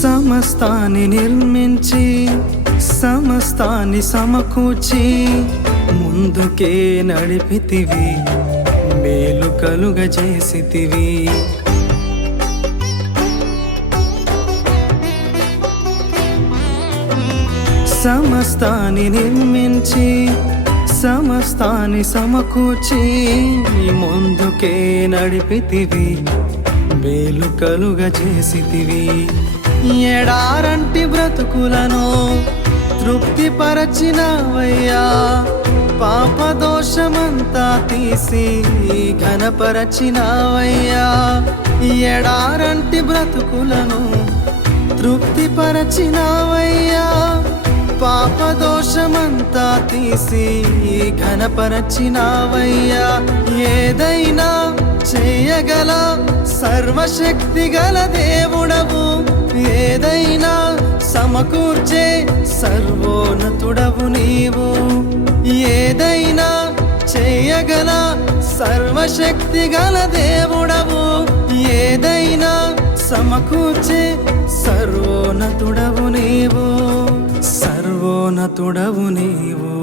సమస్తాన్ని నిర్మించి సమస్తాన్ని సమకూర్చి ముందుకే నడిపితివి, మేలు కలుగజేసితివి. సమస్తాన్ని నిర్మించి సమస్తాన్ని సమకూర్చి ముందుకే నడిపితివి, మేలు కలుగజేసితివి. ఎడారంటి బ్రతుకులను తృప్తిపరచినవయ్యా, పాపదోషమంతా తీసి ఘనపరచినవయ్యా. ఎడారంటి బ్రతుకులను తృప్తిపరచినవయ్యా, పాపదోషమంతా తీసి ఘనపరచినవయ్యా. ఏదైనా చేయగల సర్వశక్తి గల దేవుడవు, ఏదైనా సమకూర్చే సర్వోన్నతుడవు నీవు. ఏదైనా చేయగల సర్వశక్తి గల దేవుడవు, ఏదైనా సమకూర్చే సర్వోన్నతుడవు నీవు, సర్వోన్నతుడవు నీవు.